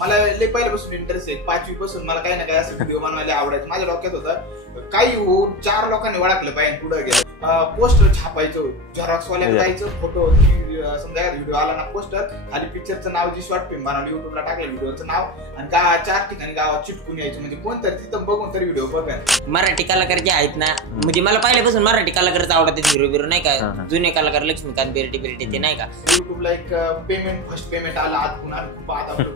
मला लय पहिल्यापासून इंटरेस्ट आहे. 5वी पासून मला काही ना काही असं व्हिडिओ बनवायला आवडायचं. माझ्या डोक्यात होतं काही होऊन 4 लोकांनी ओळखलं पाहिजे, पुढे गेलं. पोस्टर छापायचो, झेरॉक्स वाल्याला जायचं, फोटो समजा व्हिडिओ आला ना पोस्टर खाली पिक्चरचं नाव, जी शॉर्ट फिल्म बनवली युट्यूबला टाकलं व्हिडिओचं नाव, आणि 4 ठिकाणी गावात चिटकून यायचं. म्हणजे कोणतरी तिथं बघून तरी व्हिडिओ बघा. मराठी कलाकार जे आहेत ना, म्हणजे मला पहिल्यापासून मराठी कलाकारच आवडतात. हिरो बिरो नाही का, जुने कलाकार लक्ष्मीकांत बेर्डे ते नाही का. युट्यूबला एक पेमेंट, फर्स्ट पेमेंट आला आत पुन्हा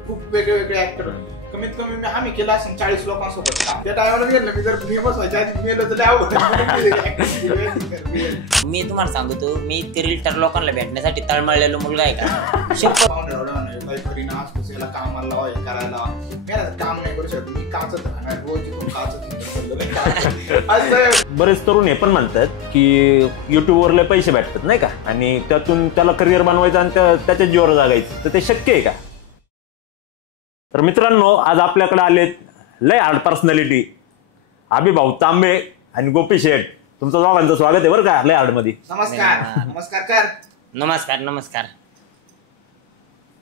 खूप वेगळे ऍक्टर. कमीत कमी आम्ही केला असं 40 लोकांसोबत. त्या टायमाला गेलं मी, जर फेमस व्हायच्या आधी मेलो तर मी तुम्हाला सांगतो, मी इतके रील लोकांना भेटण्यासाठी तळमळलेलो मुलगा आहे का. कामाला करायला काम नाही करू शकत मी. काचत राहणार रोज काचत. बरेच तरुण हे पण म्हणतात की युट्यूबवर लय पैसे भेटतात नाही का, आणि त्यातून त्याला करिअर बनवायचं आणि त्याच्या जीवावर जागायचं, तर ते शक्य आहे का? तर मित्रांनो, आज आपल्याकडे आलेत लय हार्ड पर्सनॅलिटी, अभिभाऊ तांबे आणि गोपी शेठ. तुमचं दोघांचं स्वागत आहे बरं का लय हार्ड मध्ये. नमस्कार. नमस्कार. नमस्कार. नमस्कार.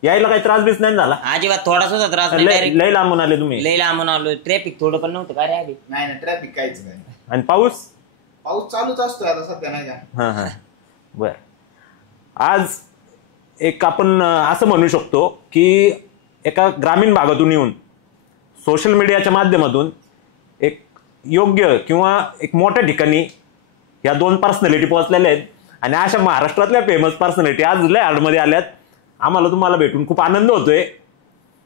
यायला काही त्रास बीस नाही झाला? अजिबात थोडा सुद्धा त्रास नाही. लय लांबून आले तुम्ही? लय लांबून आलो. ट्रॅफिक थोडं पण नव्हतं का रे आधी? नाही ट्रॅफिक काहीच नाही. आणि पाऊस चालूच असतो आता सध्या नाही का. हा. बर, आज एक आपण असं म्हणू शकतो की एका ग्रामीण भागातून येऊन सोशल मीडियाच्या माध्यमातून एक योग्य किंवा एक मोठ्या ठिकाणी या 2 पर्सनॅलिटी पोहोचलेल्या आहेत. आणि अशा महाराष्ट्रातल्या फेमस पर्सनॅलिटी आज लय हार्डमध्ये आल्यात. आम्हाला तुम्हाला भेटून खूप आनंद होतोय.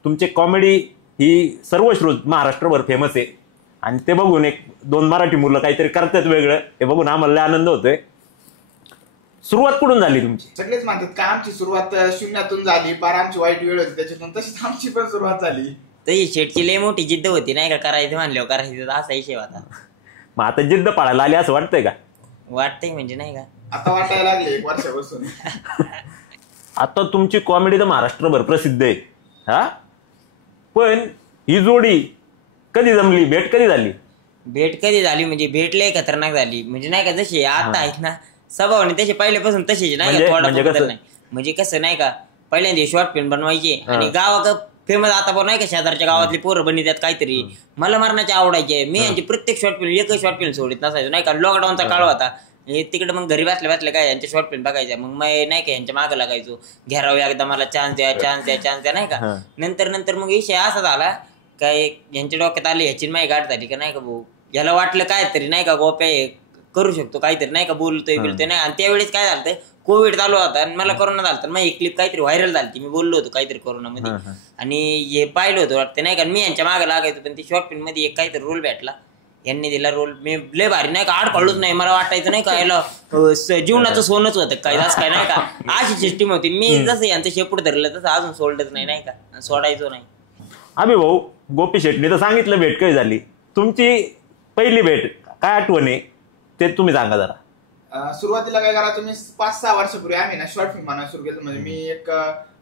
तुमचे कॉमेडी ही सर्वश्रुत महाराष्ट्रभर फेमस आहे, आणि ते बघून 2 मराठी मुलं काहीतरी करतात वेगळं, हे बघून आम्हाला लय आनंद होतोय. सुरुवात कुठून झाली तुमची? सगळेच म्हणतात का आमची सुरुवात 0तून झाली, पार आमची वाईट वेळ होती त्याच्यातून, तशीच आमची पण सुरुवात झाली. तशी शेटची लय मोठी जिद्द होती नाही का, करायचं म्हणल्यावर करायचं, असा हिशेब आता. मग आता जिद्द पाळायला आली असं वाटतंय का? वाटतंय म्हणजे नाही का, आता वाटायला लागले 1 वर्षापासून. आता तुमची कॉमेडी तर महाराष्ट्रभर प्रसिद्ध आहे हा, पण ही जोडी कधी जमली? भेट कधी झाली? भेट कधी झाली म्हणजे भेट लय खतरनाक झाली. म्हणजे नाही का, जशी आता आहेत ना स्वभावाने तसे पहिल्यापासून तसेच नाही का, थोडा नाही. म्हणजे कसं नाही का, पहिल्यांदा शॉर्ट फिल्म बनवायची आणि गावात फेमस आता पण नाही का, शेजारच्या गावातली पोरं बनतात काहीतरी, मला मरणाचे आवडायचे. मी यांची प्रत्येक शॉर्ट फिल्म, एकच शॉर्ट फिल्म सोडित नसायचो नाही का. लॉकडाऊनचा काळ होता, तिकडे मग घरी बसल्या काय यांच्या शॉर्ट फिल्म बघायच्या. मग नाही का यांच्या मागं लागायचो, घ्याराव एकदा मला चान्स द्या नाही का. नंतर मग विषय असा झाला काय, यांच्या डोक्यात आले ह्याची माही गाठ झाली का नाही का, भाऊ याला वाटलं काय तरी नाही का, गोप्या करू शकतो काहीतरी नाही का, बोलतोय नाही. आणि त्यावेळेस काय झालं, कोविड चालू होता आणि मला कोरोना झाला. मग एक क्लिप काहीतरी व्हायरल झाली, मी बोललो होतो काहीतरी कोरोनामध्ये, आणि हे पाहिलं होतं वाटतं नाही का. मी यांच्या मागे लागायचो, पण ती शॉर्ट फिल्म मध्ये एक काहीतरी रोल भेटला, यांनी दिला रोल. मी लय भारी नाही का, आडखळलोच नाही. मला वाटायचं नाही का याला जीवनाचं सोनच होतं काय, असं काय नाही का, अशी सिस्टीम होती. मी जसं यांचं शेपूट धरलं तसं अजून सोडलंच नाही का, सोडायचो नाही. अभि भाऊ, गोपी शेटने तर सांगितलं भेट कधी झाली. तुमची पहिली भेट काय आठवण आहे ते तुम्ही सांगा जरा. सुरुवातीला काय करायचं, मी 5-6 वर्षापूर्वी आम्ही ना शॉर्ट फिल्म बनवायला सुरू केलं. म्हणजे मी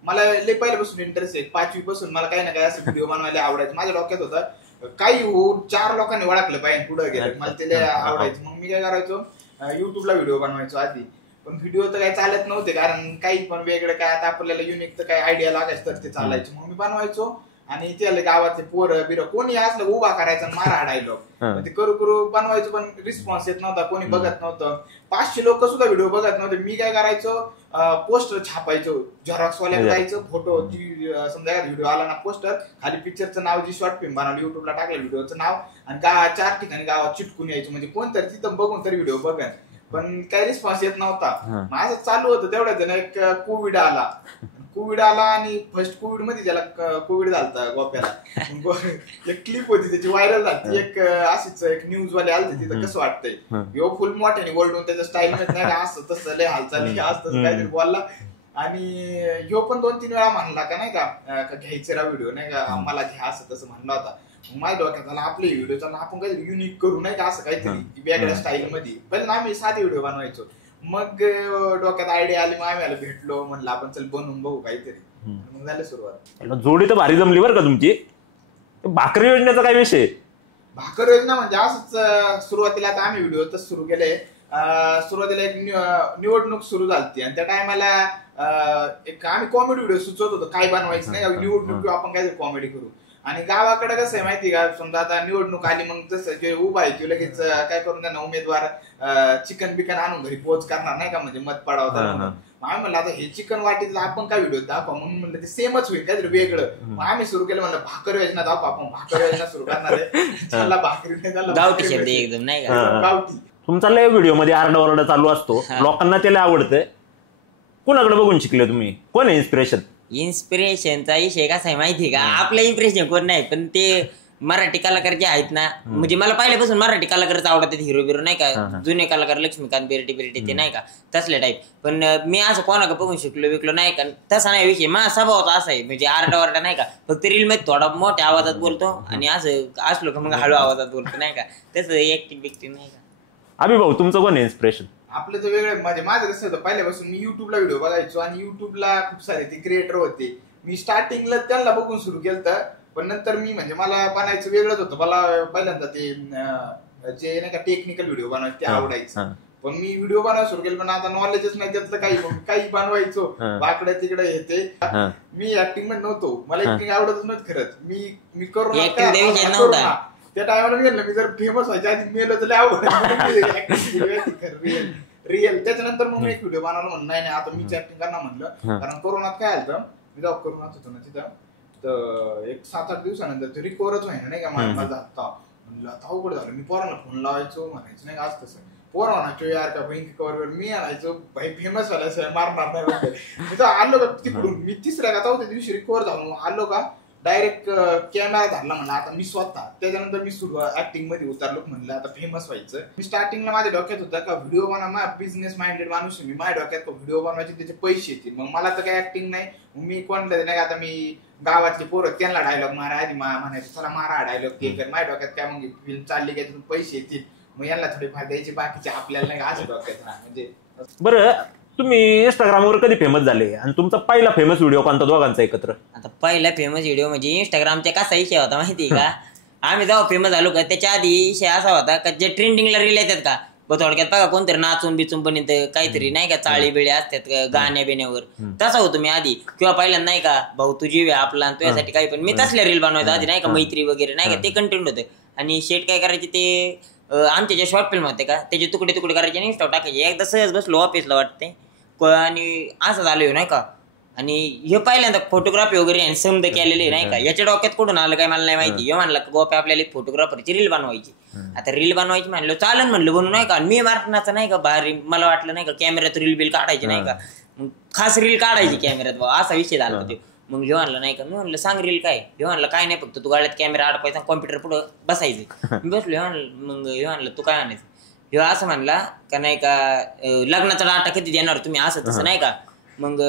मला लय पहिल्यापासून इंटरेस्ट आहे. 5वी पासून मला काही ना काही असं व्हिडिओ बनवायला आवडायचं. माझ्या डोक्यात होतं काही होऊन 4 लोकांनी ओळखलं पाहिजे, पुढे गेलं. मला ते लय आवडायचं. मग मी काय करायचो, युट्यूबला व्हिडिओ बनवायचो आधी. पण व्हिडिओ तर काही चालत नव्हते, कारण काही पण वेगळं काय, आता आपल्याला युनिक तर काही आयडिया लागायचं तर ते चालायचं. मग मी बनवायचो, आणि ते गावातले पोरं बिरं कोणी असलं उभा करायचं आणि मारा हाडायलो. ते करू बनवायचं, पण रिस्पॉन्स येत नव्हता, कोणी बघत नव्हतं. 500 लोक सुद्धा व्हिडिओ बघत नव्हते. मी काय करायचो, पोस्टर छापायचो, झेरॉक्स वाल्याला जायचं, फोटो, जी समजा व्हिडिओ आला ना पोस्टर खाली पिक्चरचं नाव, जी शॉर्ट फिल्म बनवली युट्यूबला टाकलं व्हिडिओचं नाव, आणि 4 ठिकाणी गावात चिटकून यायचं. म्हणजे कोणतरी तिथं बघून तरी व्हिडिओ बघत, पण काही रिस्पॉन्स येत नव्हता. मग असं चालू होतं. तेवढ्यात एक कोविड आला, आणि फर्स्ट कोविड मध्ये ज्याला कोविड झालता गोप्याला, एक क्लिप होती त्याची व्हायरल झाली. एक अशीच एक न्यूज वाले आलते तिथं, कसं वाटतंय ह्यो फुल मोठ्याने बोलून त्याच्या स्टाईल मध्ये नाही असं तसं लय हालचाल असतं काहीतरी बोलला. आणि ह्यो पण 2-3 वेळा म्हणला का नाही का, घ्यायचं रा व्हिडिओ नाही का, मला घ्या असं तसं म्हणला होता. माझ्या डोक्यात आला आपले व्हिडिओ आपण काहीतरी युनिक करू नाही का, असं काहीतरी वेगळ्या स्टाईल मध्ये. पहिले आम्ही साधे व्हिडिओ बनवायचो. मग डोक्यात आयडिया आली, मग आम्ही भेटलो, म्हणलं आपण चल बनवून बघू काहीतरी. मग झालं सुरुवात. जोडी तर भारी जमली बरं का तुमची. भाकर योजनेचा काय विषय? भाकर योजना म्हणजे असंच सुरुवातीला आता आम्ही व्हिडिओ तर सुरू केले. सुरुवातीला एक निवडणूक सुरू झाली, आणि त्या टायमाला एक आम्ही कॉमेडी व्हिडिओ सुचवत होतो काय बनवायचं नाही निवडणूक आपण काय कॉमेडी करू. आणि गावाकडे कसं आहे माहिती का, समजा आता निवडणूक आली मग तसं जे उभा आहे लगेच काय करून त्यांना उमेदवार चिकन बिकन आणून घरी पोच करणार नाही का, म्हणजे मत पडावं. आम्ही म्हणलं आता हे चिकन वाटीचं आपण काय व्हिडिओ दाखवा, म्हणून म्हणलं ते सेमच होईल काहीतरी वेगळं. मग आम्ही सुरू केलं, म्हणलं भाकर योजना दाखवा, आपण भाकर योजना सुरू करणार आहे. त्याला भाकरी गावठी एकदम नाही का गावठी. तुमचा लय व्हिडिओ मध्ये आरडाओरडा चालू असतो, लोकांना त्याला आवडतंय. कुणाकडे बघून शिकले तुम्ही, कोण आहे इन्स्पिरेशन? इन्स्पिरेशनचा विषय कसा आहे माहिती का, आपलं इम्प्रेशन कोण नाही, पण ते मराठी कलाकार जे आहेत ना, म्हणजे मला पहिल्यापासून मराठी कलाकारच आवडतात, हिरो बिरो नाही का, जुने कलाकार लक्ष्मीकांत बिरटे ते नाही का तसले टाईप. पण मी असं कोणाकडे बघून शिकलो विकलो नाही का, तसा नाही विषय. माझा स्वभाव असा आहे, म्हणजे आरडाओरडा नाही का, फक्त रील मध्ये थोडा मोठ्या आवाजात बोलतो आणि असं असलो का मग हळू आवाजात बोलतो नाही का, तसं ऍक्टिंग बिक्टिंग नाही का. अभि भाऊ तुमचं कोण आहे इन्स्पिरेशन? आपलं तर वेगळं, म्हणजे माझं कसं होतं पहिल्यापासून मी युट्यूबला व्हिडिओ बघायचो आणि युट्यूबला खूप सारे ते क्रिएटर होते. मी स्टार्टिंगला त्यांना बघून सुरू केलं, पण नंतर मी म्हणजे मला बनायचं वेगळंच होतं. मला पहिल्यांदा ते जे नाही का टेक्निकल व्हिडिओ बनवायचे ते आवडायचं, पण मी व्हिडिओ बनवायला सुरू केलं, पण आता नॉलेजच नाही त्यातलं काही बनवायचो वाकडे तिकडे येते. मी ऍक्टिंग मध्ये नव्हतो, मला ऍक्टिंग आवडतच नव्हतं खरंच. मी करून त्या टायमाला गेलं, मी जर फेमस व्हायच्या आधी मेलं तर आवड रिअल. त्याच्यानंतर मग मी एक व्हिडिओ बनवला, म्हणून नाही आता मीच ऍक्टिंग करणार म्हणलं. कारण कोरोनात काय आलं, मी जेव्हा कोरोनात होतो ना तिथं, तर एक 7-8 दिवसानंतर रिकव्हरच व्हायना नाही का माझा हात. म्हणलं आता अवघड झालं. मी पोरांना फोन लावायचो, म्हणायचं नाही का आज तसं पोरा म्हणायचो यार का बहीण कवर, मी आणायचो भाई फेमस व्हायला मारणार नाही. तिथं आलो का तिकडून, मी 3ऱ्या का 4थ्या दिवशी रिकव्हर झालो, आलो का डायरेक्ट कॅमेरा धरला, म्हणलं आता मी स्वतः. त्याच्यानंतर मी ऍक्टिंग मध्ये उतरलो, म्हणलं आता फेमस व्हायचं. मी स्टार्टिंगला माझ्या डोक्यात होतं का व्हिडिओ बनवा, बिझनेस माइंडेड माणूस मी, माझ्या डोक्यात व्हिडिओ बनवायचे त्याचे पैसे येतील. मग मला तर काही ऍक्टिंग नाही, मी कोणलं नाही. आता मी गावातले पोरं त्यांना डायलॉग मारा आधी म्हणायचं, चला मारा डायलॉग ते कर. माझ्या डोक्यात काय मग फिल्म चालली काय तिथून पैसे येतील, मग यांना थोडेफार द्यायचे, बाकीचे आपल्याला नाही असं डोक्यात. म्हणजे बरं, तुम्ही इंस्टाग्रामवर कधी फेमस झाले आणि तुमचा पहिला फेमस व्हिडिओ कोणता दोघांचा एकत्र? आता पहिला फेमस व्हिडिओ म्हणजे इंस्टाग्रामचा कसा विषय होता माहिती का, आम्ही जेव्हा फेमस झालो का त्याच्या आधी विषय असा होता का जे ट्रेंडिंगला रील येतात का, थोडक्यात बघा कोणतरी नाचून बिचून पण येतं काहीतरी नाही का, चाळी बिळे असतात गाण्या बिण्यावर, तसा होतो मी आधी. किंवा पहिल्यांदा नाही का भाऊ तुझी आपला तुझ्यासाठी काही, पण मी तसल्या रील बनवायचो आधी नाही का, मैत्री वगैरे नाही का, ते कंटेंट होतं. आणि शेट काय करायचे ते आमचे जे शॉर्ट फिल्म होते का त्याचे तुकडे तुकडे करायचे आणि इंस्टा टाकायचे. एकदा सहज बसलो ऑफिसला वाटते आणि असं झालं नाही का. आणि हे पहिल्यांदा फोटोग्राफी वगैरे समज केलेले नाही का, याच्या डोक्यात कुठून आलं काय मला नाही माहिती. हे म्हणलं गोप्या आपल्याला फोटोग्राफरची रील बनवायची. आता रील बनवायची म्हणलं चालन म्हणलं बनवू नाही का, मी मारण्याचं नाही का भारी मला वाटलं नाही का, कॅमेऱ्यात रील बिल काढायची नाही का, खास रील काढायची कॅमेऱ्यात असा विषय झाला होता. मग हे म्हणलं नाही का, मी म्हणलं सांग रील काय, हे म्हणलं काय नाही फक्त तू गाड्यात कॅमेरा अडकवायचा कॉम्प्युटर पुढं बसायचं. मी बसलो मग हे म्हणलं तू काय आणायचं, हे असं म्हणला का नाही का लग्नाचा डाटा कधी देणार तुम्ही असं तसं नाही का. मग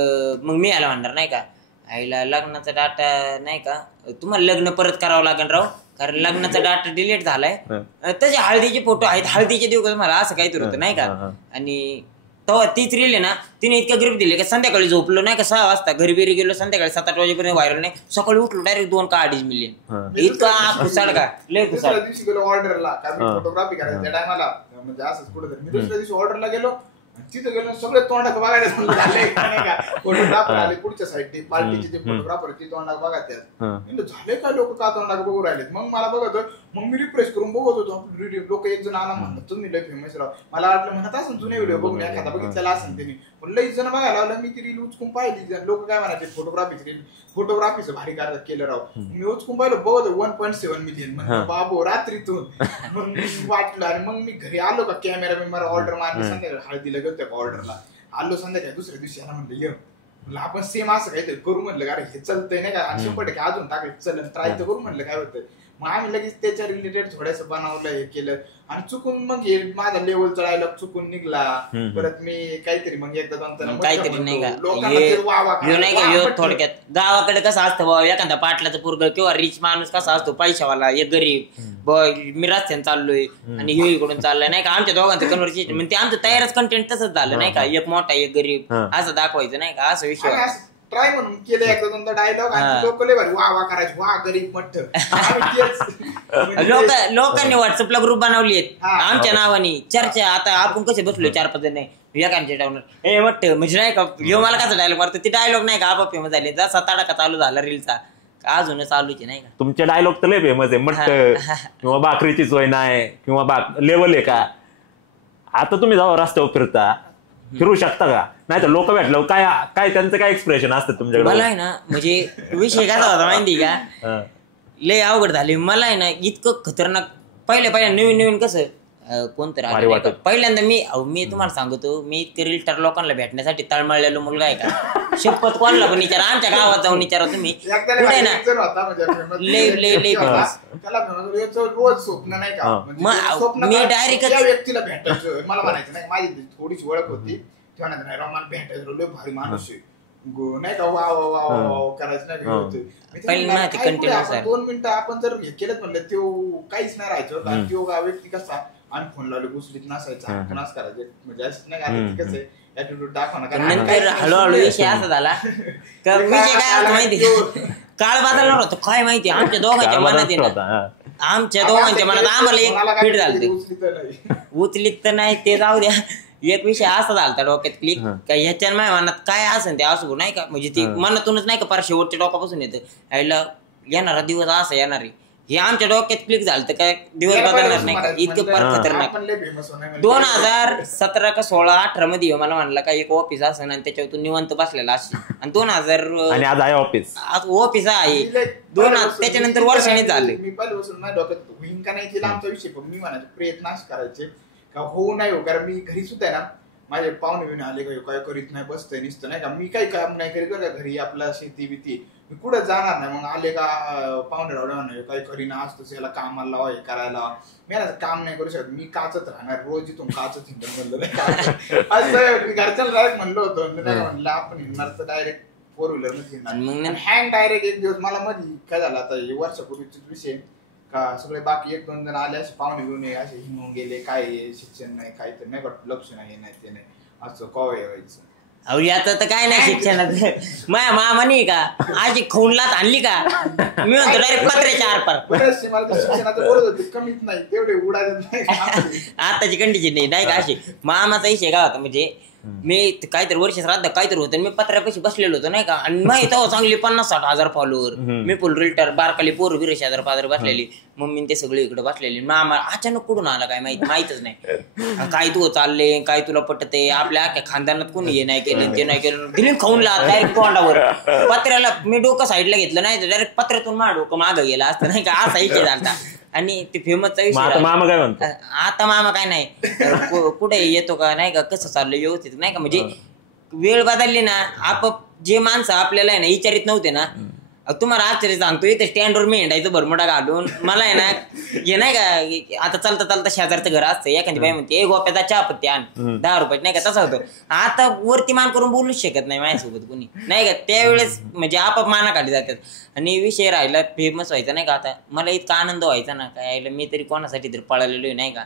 मी याला म्हणणार नाही का, आईला लग्नाचा डाटा नाही का तुम्हाला लग्न परत करावं लागेल राव, कारण लग्नाचा डाटा डिलीट झालाय, त्याचे हळदीचे फोटो आहेत हळदीचे देऊ का तुम्हाला, असं काहीतरी होतं नाही का. आणि तेव्हा तीच रील आहे ना तिने इतकं ग्रिप दिले की संध्याकाळी झोपलो नाही का 6 वाजता घरी बिरी गेलो, संध्याकाळी 7-8 वाजेपर्यंत व्हायरल नाही, सकाळी उठलो डायरेक्ट 2 का 2.5 मिलियन इतका खुसाड का लय खुसाड. दुसऱ्या दिवशी गेलो ऑर्डरला, फोटोग्राफी करायची त्या टायमाला, म्हणजे असंच कुठं मी दुसऱ्या दिवशी ऑर्डरला गेलो, तिथं गेलो सगळे तोंडाक बघायला झाले का फोटोग्राफर आले पुढच्या साईडने पार्टीचे जे फोटोग्राफर ते तोंडाक बघायचे झाले काय लोक का तोंडाक बघू राहिलेत. मग मला बघत मग मी रिफ्रेश करून बघत होतो लोक एक जण आला म्हणतात तुम्ही लय फेमस राव, मला वाटलं म्हणत असं जुने व्हिडिओ बघून एखादा बघितलेला असं त्यांनी, पण लई जण बघायला लावलं. मी ती रील उचकून पाहिली, लोक काय म्हणाले फोटोग्राफीची रील फोटोग्राफीचं भारी कार्य केलं राव, मी उचकून पाहिलं बघत 1.7 मिलियन म्हणजे बाबो रात्रीतून. मग वाटलं आणि मग मी घरी आलो का कॅमेरा बिमेरा ऑर्डर मारली, संध्याकाळी हळदीला गेलो का ऑर्डरला आलो, संध्याकाळी दुसऱ्या दिवशी आला म्हणलं ये आपण सेम असं काहीतरी करू म्हणलं, कारण हे चलतंय नाही का 100% अजून टाकायचं चलन ट्राय तर करू म्हणलं काय होतं. मग आम्ही लगेच त्याच्या रिलेटेड थोडंसं बनवलं हे केलं आणि चुकून मग हे माझा लेवलचा डायलॉग चुकून निघला. परत मी काहीतरी मग एकदा दोन काहीतरी नाही का थोडक्यात गावाकडे कसं असतं बाबा एखादा पाटलाचं पोरग किंवा रिच माणूस कसा असतो पैशावाला एक गरीब मी रस्त्याने चाललोय आणि हे इकडून चाललंय नाही का, आमच्या दोघांचं कन्व्हर्सेशन म्हणजे आमचं तयारच कंटेंट तसंच झालं नाही का, एक मोठा एक गरीब असं दाखवायचं नाही का, असं विषय ट्राय म्हणून केलं एकदा दोनदा डायलॉग आणि लोक लय भारी वा वा करायचे वा गरीब मठ. लोकांनी व्हॉट्सअपला ग्रुप बनवली आहेत आमच्या नावाने चर्चा. आता आपण कसे बसलो 4-5 जण नाही एकांचे डाऊनर हे वाटतं म्हणजे नाही का ह्यो मला कसा डायलॉग मारतो ते डायलॉग नाही का आपोआप फेमस झाले जसा तडाखा चालू झाला रीलचा अजून चालूच नाही का तुमचे डायलॉग तर लय फेमस आहे मट्ट किंवा भाकरीची सोय नाही किंवा लेवल आहे का आता तुम्ही जाऊ रस्त्यावर फिरता फिरू शकता का नाही तर लोक भेटलं काय काय त्यांचं काय एक्सप्रेशन असतं तुमच्याकडे मला आहे ना म्हणजे विषय कसा होता माहिती का लय अवघड झाली मला आहे ना इतकं खतरनाक पहिल्या नवीन कसं कोणतं पहिल्यांदा मी तुम्हाला सांगतो मी इतकं रील लोकांना भेटण्यासाठी तळमळलेलो मुलगा आहे का शपथ कोणाला पण विचारा आमच्या गावात जाऊन विचारा तुम्ही कुठे ना रोज स्वप्न नाही का मी डायरेक्ट व्यक्तीला भेटायचं मला म्हणायचं नाही माझी थोडीशी ओळख होती तेव्हा नाही मला भेटायचं लय भारी माणूस आहे नाही का वा करायचं नाही 2 मिनिटं आपण जर हे केलं म्हणलं तो काहीच नाही राहायचं तो व्यक्ती कसा आणि फोन लावले उचलीत नसायचा हक्कनाच करायचे म्हणजे असं नाही का कसं आहे ऍटिट्यूड नंतर हळूहळू विषय असा झाला विषय काय होता माहिती काळ बदलणार होतो काय माहिती आमच्या दोघांच्या मनात आमच्या दोघांच्या मनात आम्हाला एक फिट झालं उचलीत तर नाही ते जाऊ द्या एक विषय असा झाला डोक्यात क्लिक का ह्याच्या माझ्या मनात काय असेल ते असू नाही का म्हणजे ती मनातूनच नाही का फार शेवटच्या डोक्यापासून येतं यायला येणारा दिवस असा येणार आहे हे आमच्या डोक्यात क्लिक झालं तर काय दिवस बदलणार नाही का इतकं फार खतरनाक 2017 का 16-18 मध्ये मला म्हणलं का एक ऑफिस असेल आणि त्याच्यावर निवांत बसलेला असेल आणि 2000 ऑफिस आहे त्याच्यानंतर वर्षाने झाले मी पहिल्यापासून माझ्या डोक्यात होईन का नाही तिला आमचा विषय पण मी म्हणायचे प्रयत्न करायचे का हो नाही हो कारण मी घरी सुद्धा आहे ना माझे पाहुणे बिवणे आले का काय करीत नाही बसतंय निसतं नाही का मी काही काम नाही करीत का घरी आपला शेती बिती मी कुठं जाणार नाही मग आले का पाहुणे रावडे म्हणा काही करीना असतोच याला कामाला लावा हे करायला मी ना काम नाही करू शकत मी काचत राहणार रोज इथून काचत हिंडून म्हणलं असं मी घरच्याला डायरेक्ट म्हणलं होतं नाही म्हणलं आपण हिंडणार तर डायरेक्ट 4 व्हीलर मध्ये हिंडणार हँग डायरेक्ट एक दिवस मला मध्ये काय झालं आता वर्षापूर्वीचा विषय का सगळे बाकी 1-2 जण आले असे पाहुणे घेऊन असे हिंगून गेले काय शिक्षण नाही काही तर नाही बट लक्ष नाही नाही ते नाही असं कवे व्हायचं अहो आता तर काय नाही शिक्षणात माझ्या मामानी का आजी खौनलात आणली का मी म्हणतो डायरेक्ट पत्र्याच्या आरपार शिक्षणाचं बोलत होते कमीच नाही तेवढे उडायचं नाही आताची कंडिशन नाही का अशी मामाचा विषय काय होता म्हणजे मी काहीतरी वर्ष श्राद्ध काहीतरी होतं मी पत्र्यापाशी बसलेलो होतो नाही का आणि माहित हो चांगली 50-60 हजार फॉलोअर मी फुल रिल्टर बारकाली पोर 20,000 बसलेली मम्मी ते सगळे इकडे बसलेली मामा अचानक कुठून आला काय माहितच नाही काय तू चालले काय तुला पटते आपल्या अख्या खानदानात कोणी हे नाही केलं ते नाही केलं दिली खाऊनला डायरेक्ट तोंडावर पत्र्याला मी डोकं साईडला घेतलं नाही डायरेक्ट पत्र्यातून मा डोकं मागं गेला असतं नाही का असा विषय झाला आणि ते फेमसचा विषय मामा काय म्हणतो आता मामा काय नाही कुठे येतो का नाही का कसं चाललं व्यवस्थित नाही का म्हणजे वेळ बदलली ना आपोआप जे माणसं आपल्याला आहे ना विचारित नव्हते ना तुम्हाला आश्चर्य सांगतो इथे स्टँडवर मी हिंडायचं भरमोडा घालून मला आहे ना हे नाही का आता चालता शेजारचं घर असतं एखादी बाई म्हणते एक गोप्याचा चहा पत्ती आण 10 रुपयात नाही का तसं होतं आता वरती मान करून बोलूच शकत नाही माझ्यासोबत कोणी नाही का त्यावेळेस म्हणजे आपाप माना खाली जातात आणि विषय राहिला फेमस व्हायचा नाही का आता मला इतका आनंद व्हायचा ना काय मी तरी कोणासाठी तरी पळालेलो नाही का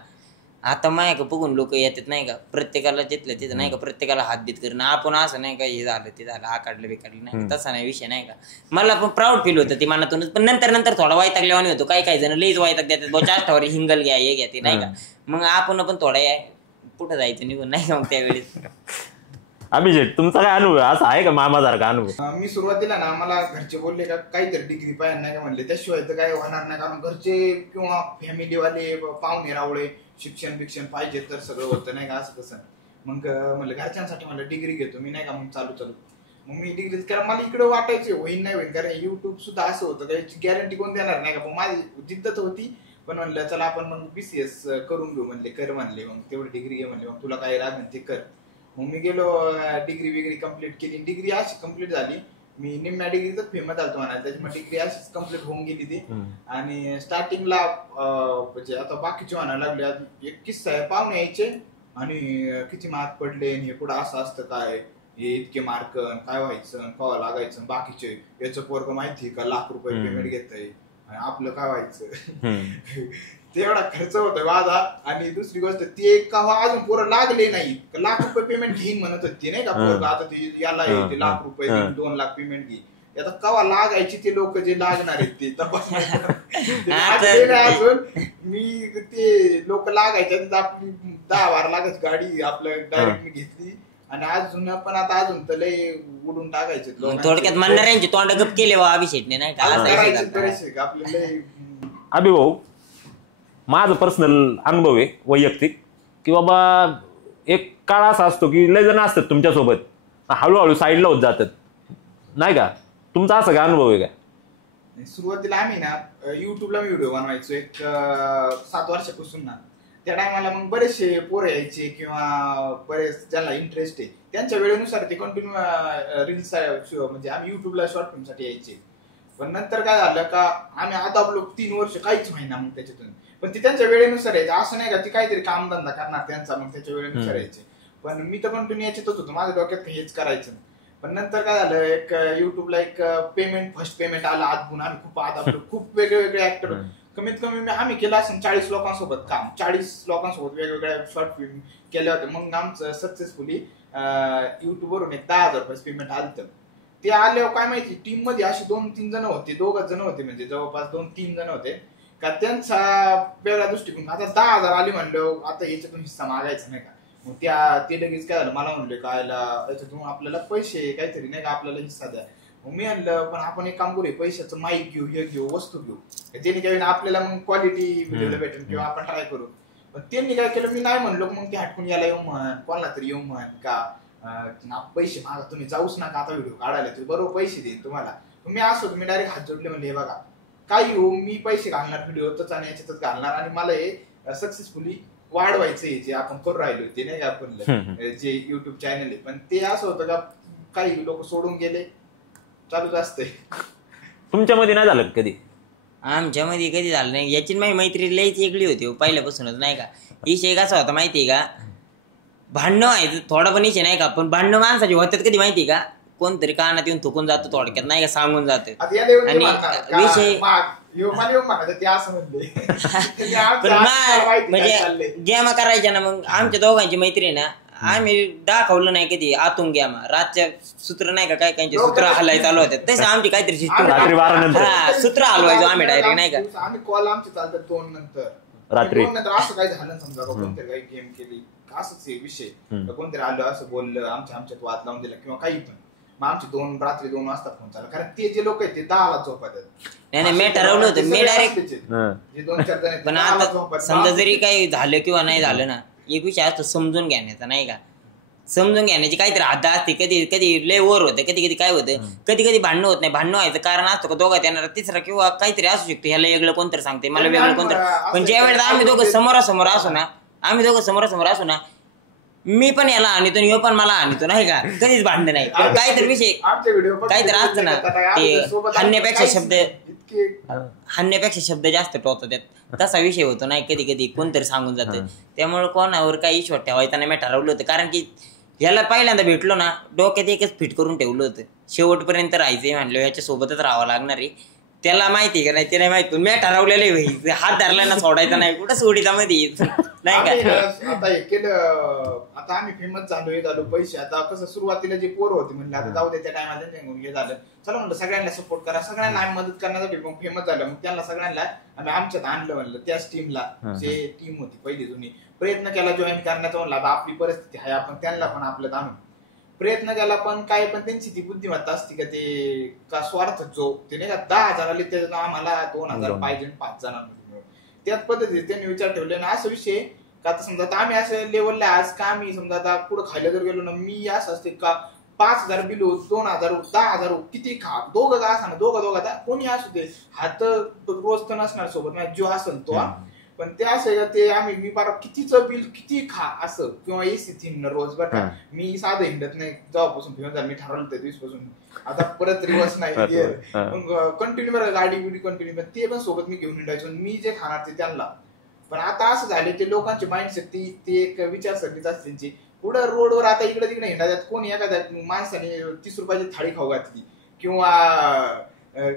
आता माझ्या बघून लोक येतात नाही का प्रत्येकाला जिथलं तिथं नाही का प्रत्येकाला हातबीत करणं आपण असं नाही का हे झालं ते झालं हा काढलं बिकाडलं नाही तसा नाही विषय नाही का मला पण प्राऊड फील होतं ती मनातूनच पण नंतर थोडा वैतागल्यावानी होतो काही जण लईच वैताग देतात चाष्टावर हिंगल घ्या हे घ्या ते नाही का मग आपण पण थोडा कुठं जायचं निघून नाही का मग त्यावेळेस अभिषेक तुमचा काय अनुभव असा आहे का मामासारखा अनुभव मी सुरुवातीला ना मला घरचे बोलले का काहीतरी डिग्री पाहिजे नाही का म्हणले त्याशिवाय तर काय होणार नाही कारण घरचे किंवा फॅमिलीवाले पाहुणे रावळे शिक्षण पाहिजे तर सगळं होतं नाही का असं तसं मग म्हणलं घरच्यांसाठी म्हणलं डिग्री घेतो मी नाही का मग चालू मग मी डिग्री कारण मला इकडे वाटायचे होईन नाही होईन कारण युट्यूब सुद्धा असं होतं काही गॅरंटी कोण देणार नाही का पण माझी जिद्द तर होती पण म्हणलं चला आपण मग BCS करून घेऊ म्हणले कर म्हणले मग तेवढी डिग्री घे म्हणले मग तुला काय लागेल ते कर मग मी गेलो डिग्री कम्प्लीट केली डिग्री अशी कम्प्लीट झाली मी निम्म्या डिग्रीतच फेमस झालतो म्हणा त्याच्यामुळे डिग्री अशीच कम्प्लीट होऊन गेली ती आणि स्टार्टिंगला म्हणजे आता बाकीचे म्हणायला लागले एक किस्सा आहे पाहुणे यायचे आणि किती मार्क पडले हे पुढं असं असतं काय हे इतके मार्क काय व्हायचं कवा लागायचं बाकीचे याचं पोरग माहिती का लाख रुपये पेमेंट घेतय आपलं काय व्हायचं तेवढा खर्च होतोय माझा आणि दुसरी गोष्ट ती एक का अजून पोरं लागले नाही लाख रुपये पेमेंट घेईन म्हणत होती नाही का पोरग आता याला 1 लाख रुपये 2 लाख पेमेंट घे आता कवा लागायची ते लोक जे लागणार आहेत ते तपासणार अजून मी ते लोक लागायचे आपली 10-12 लाखाची गाडी आपल्या डायरेक्ट मी घेतली आणि अजून पण आता अजून तर लय उडून टाकायचे थोडक्यात म्हणणाऱ्यांची तोंड गप केले अभिषेकने नाही का अभिभाऊ माझं पर्सनल अनुभव आहे वैयक्तिक की बाबा एक काळ असा असतो की लय जण असतात तुमच्यासोबत हळूहळू साईडला होत जातात नाही का तुमचा असा काय अनुभव आहे का सुरुवातीला आम्ही ना युट्यूबला व्हिडिओ बनवायचो एक 7 वर्षापासून ना त्या टायमाला मग बरेचसे पोरं यायचे किंवा बरेच ज्यांना इंटरेस्ट आहे त्यांच्या वेळेनुसार ते कंटिन्यू रील्स म्हणजे आम्ही युट्यूबला शॉर्ट फिल्म साठी यायचे पण नंतर काय झालं का आम्ही आता आपलं 3 वर्ष काहीच महिना मग त्याच्यातून पण ती त्यांच्या वेळेनुसार यायचं असं नाही का ती काहीतरी कामधंदा करणार त्यांचा मग त्याच्या वेळेनुसार यायचे पण मी तर कंटिन्यू याच्यातच होतो माझ्या डोक्यात हेच करायचं पण नंतर काय झालं एक युट्यूबला एक फर्स्ट पेमेंट आलं आत आम्ही खूप आत आपलं खूप वेगळे ऍक्टर कमीत कमी आम्ही केलं असं 40 लोकांसोबत काम 40 लोकांसोबत वेगवेगळ्या शॉर्ट फिल्म केल्या होत्या मग आमचं सक्सेसफुली युट्यूबवरून एक 10,000 रुपये पेमेंट आलं ते आल्यावर काय माहिती टीम मध्ये असे 2-3 जण होते 2 जण होते म्हणजे जवळपास 2-3 जण होते का त्यांचा वेगळा दृष्टिकोन आता 10,000 आली म्हणलं आता याच्यातून हिस्सा मागायचा नाही का मग ते लगेच काय झालं मला म्हणले काय याच्यातून आपल्याला पैसे काहीतरी नाही का आपल्याला हिस्सा द्या मग मी आणलं पण आपण एक काम करूया पैशाचं माईक घेऊ हे घेऊ वस्तू घेऊ त्यांनी काय आपल्याला मग क्वालिटी व्हिडिओला भेटेल किंवा आपण ट्राय करू पण त्यांनी काय केलं मी नाही म्हणलो मग ते हटकून यायला येऊ म्हण कोणाला तरी येऊ म्हण का पैसे मागा तुम्ही जाऊच नका आता व्हिडिओ काढायला तुम्ही बरोबर पैसे देईन तुम्हाला मी असो तुम्ही डायरेक्ट हात जोडले म्हणले हे बघा काही हो मी पैसे घालणार व्हिडिओतच आणि याच्यातच घालणार आणि मला हे सक्सेसफुली वाढवायचंय जे आपण करू राहिलो ते नाही का आपण जे युट्यूब चॅनल आहे पण ते असं होतं का काही लोक सोडून गेले चालूच असतंय तुमच्यामध्ये नाही झालं कधी आमच्यामध्ये कधी झालं नाही याची माझी मैत्री लईच वेगळी होती पहिल्यापासूनच नाही का विषय कसा होता माहितीये का भांडणं व्हायचं थोडं पण विषय नाही का पण भांडणं माणसाची होतात कधी माहितीये का कोणतरी कानात येऊन थुकून जातो थोडक्यात नाही का सांगून जातं आणि विषय पण म्हणजे गेमा करायच्या ना मग आमच्या दोघांची मैत्री ना आम्ही दाखवलं नाही कधी आतून गेमा रातच्या सूत्र नाही का काय काहींचे सूत्र हलाय चालू होते तसं आमची काहीतरी सूत्र हलवायचो आम्ही डायरेक्ट नाही का आम्ही कॉल आमचे चालतात 2 नंतर रात्री असं काय झालं समजा कोणतरी काही गेम केली असंच विषय कोणतरी आलं असं बोललं आमच्यात वाद लावून दिला किंवा काही पण मग आमचे रात्री 2 वाजता फोन चालला कारण ते जे लोक आहेत ते 10ला झोपतात नाही मी ठरवलं होतं मी डायरेक्ट पण आता समजा जरी काही झालं किंवा नाही झालं ना एक विषय असतो समजून घेण्याचा नाही का समजून घेण्याची काहीतरी हद्द असते कधी कधी लय वर होतं कधी काय होतं कधी भांडणं होत नाही भांडणं व्हायचं कारण असतं का दोघात येणार तिसरा किंवा काहीतरी असू शकतो ह्याला वेगळं कोणतरी सांगते मला वेगळं कोणतरी पण ज्या वेळेला आम्ही दोघं समोरासमोर असू ना मी पण याला आणतो ह्यो पण मला आणतो नाही का कधीच भांडण नाही काहीतरी विषय काहीतरी असतं ना ते हाणण्यापेक्षा शब्द जास्त टोचतात त्यात तसा विषय होतो नाही कधी कोणतरी सांगून जातं त्यामुळे कोणावर काही इश्यू ठेवायचा नाही मी ठरवलं होतं कारण की ह्याला पहिल्यांदा भेटलो ना डोक्यात एकच फिट करून ठेवलं होतं शेवटपर्यंत राहायचंय म्हणलं ह्याच्या सोबतच राहावं लागणार आहे त्याला माहिती का नाही ते नाही माहिती मी ठरवलेलं हात धरला ना सोडायचा नाही कुठं सोडीचा मध्ये नाही का आता हे केलं आता आम्ही फेमस झालो पैसे आता कसं सुरुवातीला जे पोरं होते म्हणलं आता जाऊ दे त्या टायमाला हे झालं चला म्हणलं सगळ्यांना सपोर्ट करा सगळ्यांना आम्ही मदत करण्यासाठी मग फेमस झालं मग त्यांना सगळ्यांना आम्ही आमच्यात आणलं म्हणलं त्याच टीमला जे टीम होती पहिली जुनी प्रयत्न केला जॉईन करण्याचा म्हणला आपली परिस्थिती आहे आपण त्यांना पण आपल्यात आणून प्रयत्न केला पण काय पण त्यांची ती बुद्धिमत्ता असते का ते का स्वार्थ जो ते नाही का 10,000 आले त्याच्यात आम्हाला 2,000 पाहिजे 5 जणांमध्ये त्याच पद्धतीने त्यांनी विचार ठेवले ना असं विषय का आता समजा आता आम्ही असं लेवलला आज का आम्ही समजा आता पुढे खायला जर गेलो ना मी असं असते का 5,000 बिलो 2,000 10,000 किती खा दोघं का असं ना दोघं आता कोणी असू दे हात रोज तर नसणार सोबत जो असेल तो पण ते असं ते आम्ही मी बारा कितीचं बिल किती खा असं किंवा एसी हिंडणं रोज बरं मी साधं हिंडत नाही जेव्हापासून फेमस झालं मी ठरवलं त्या दिवसपासून आता परत रिवर्स नाही मग कंटिन्यू बरं गाडी बिडी कंटिन्यू ते पण सोबत मी घेऊन हिंडायचो मी जे खाणार ते त्यांना पण आता असं झाले ते लोकांची माइंडसेट ते एक विचारसरणीच असते त्यांची पुढं रोडवर आता इकडे तिकडे हिंडायच्यात कोणी एखाद्या माणसाने 30 रुपयाची थाळी खाऊ घातली किंवा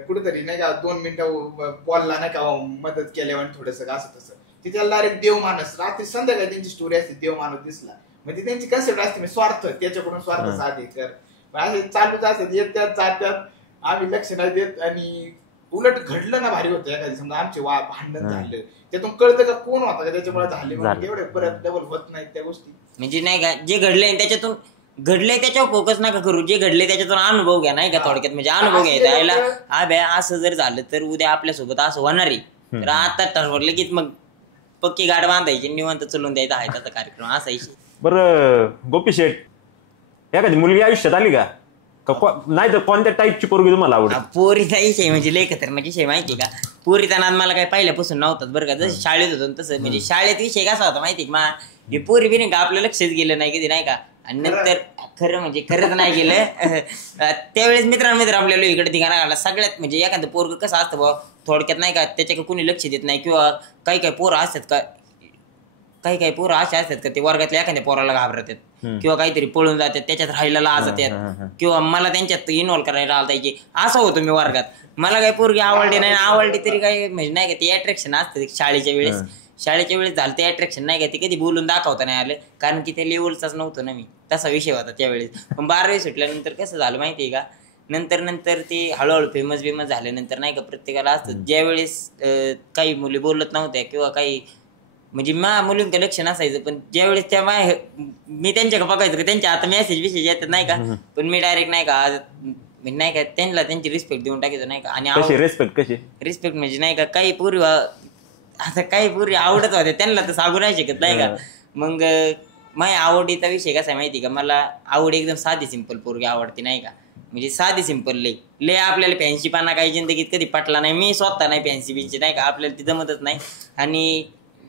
कुठेतरी नाही का 2 मिनिटं बॉलला नाही का मदत केल्यावर थोडस असं तसं ते त्याला डायरेक्ट देव माणूस रात्री संध्याकाळी त्यांची स्टोरी असते देव माणूस दिसला म्हणजे त्यांची कन्सेप्ट असते स्वार्थ त्याच्याकडून स्वार्थ साधे कर असे चालूच असतात येतात जातात आम्ही लक्ष नाही देत आणि उलट घडलं ना भारी होतं. एखादी समजा आमचे भांडण झालं त्यातून कळतं का कोण होता का त्याच्यामुळे झाले, म्हणजे एवढे परत डबल होत नाहीत त्या गोष्टी. म्हणजे नाही का जे घडले त्याच्यातून घडले त्याच्यावर फोकस नका करू, जे घडले त्याच्यातून अनुभव घ्या नाही का थोडक्यात. म्हणजे अनुभव घ्यायचा यायला हा भ्या असं जर झालं तर उद्या आपल्यासोबत असं होणार आहे, तर आता ठरवलं की मग पक्की गाठ बांधायची निवांत चलून द्यायचा आहे त्याचा कार्यक्रम असा विषय. बरं गोपी शेठ, एखादी मुलगी आयुष्यात आली का नाही तर कोणत्या टाईपची पोरगी तुम्हाला आवडते? पोरीचा विषय म्हणजे लय खतरनाक विषय माहिती का. पोरीचा नाद मला काही पहिल्यापासून नव्हताच बरं का. जसं शाळेत होतो तसं म्हणजे शाळेत विषय कसा होता माहिती का, हे पोरी बी नाही का आपलं लक्षच गेलं नाही कधी नाही का. आणि नंतर खरं म्हणजे खरंच नाही गेलं त्यावेळेस मित्र आपल्याला इकडे ठिकाणा घाला सगळ्यात. म्हणजे एखादं पोरग कसं असतं बाबा थोडक्यात नाही का, त्याच्याकडे कोणी लक्ष देत नाही, किंवा काही पोरं असतात का, काही पोरं असे असतात का ते वर्गातल्या एखाद्या पोराला घाबरतात किंवा काहीतरी पळून जातात, त्याच्यात राहायला लाजतात, किंवा मला त्यांच्यात इन्व्हॉल्व करायला आलतायची. असं होतं मी वर्गात. मला काही पोरगी आवडली नाही, आवडली तरी काही म्हणजे नाही का ते अट्रॅक्शन असतं शाळेच्या वेळेस झालं ते अट्रॅक्शन नाही का, ते कधी बोलून दाखवता नाही आलं कारण की ते लेवलचाच नव्हतं ना मी. तसा विषय होता त्यावेळेस. पण 12वी सुटल्यानंतर कसं झालं माहितीये का, नंतर ते हळूहळू फेमस झाल्यानंतर नाही का प्रत्येकाला असतं ज्यावेळेस काही मुली बोलत नव्हत्या किंवा काही म्हणजे मुलींचं लक्ष नसायचं, पण ज्यावेळेस त्या मी त्यांच्याकडे बघायचं का त्यांच्या आता मेसेज येतात नाही का, पण मी डायरेक्ट नाही का नाही का त्यांना त्यांची रिस्पेक्ट देऊन टाकायचो नाही का. आणि रिस्पेक्ट म्हणजे नाही का काही पूर्वी आवडत होत्या त्यांना तर सांगू नाही शकत नाही का. मग माझ्या आवडीचा विषय कसा माहिती का, मला आवड एकदम साधी सिंपल पोरगी आवडते नाही का. म्हणजे साधी सिंपल लय आपल्याला फॅन्सीपणा काही जिंदगीत कधी पटला नाही. मी स्वतः नाही फॅन्सी बिन्सी नाही का, आपल्याला ती जमतच नाही. आणि